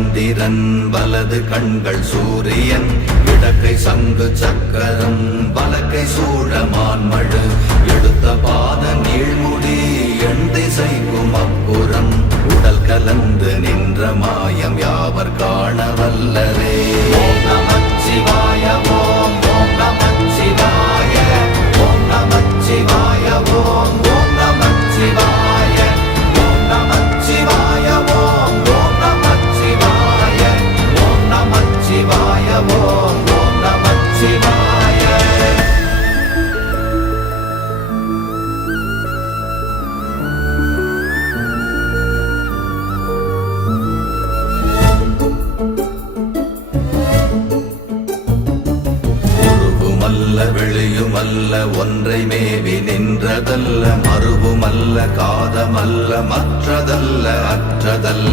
சந்திரன் வலது கண்கள் சூரியன் இடக்கை சங்கு சக்கரம் வலக்கை சூழமான்மழு எடுத்த பாத நீழ்முடி எண் திசைக்கும் அப்புறம் உடல் கலந்து நின்ற மாயம் யாவர் காண வல்லரே. ஓம் நமச்சிவாய ஓம் ஓம் நமச்சிவாய ஓம் நமச்சிவாய ஓம் ஓம் நமச்சிவாய ஓம் நமச்சிவாய ஓம் ஓம் நமச்சிவாய ஓம் நமச்சிவாய ஓம் ஓம் நமச்சிவாய. வெளியுமல்ல ஒன்றை மேவி நின்றதல்ல மறுவுமல்ல காதமல்ல மற்றதல்ல அற்றதல்ல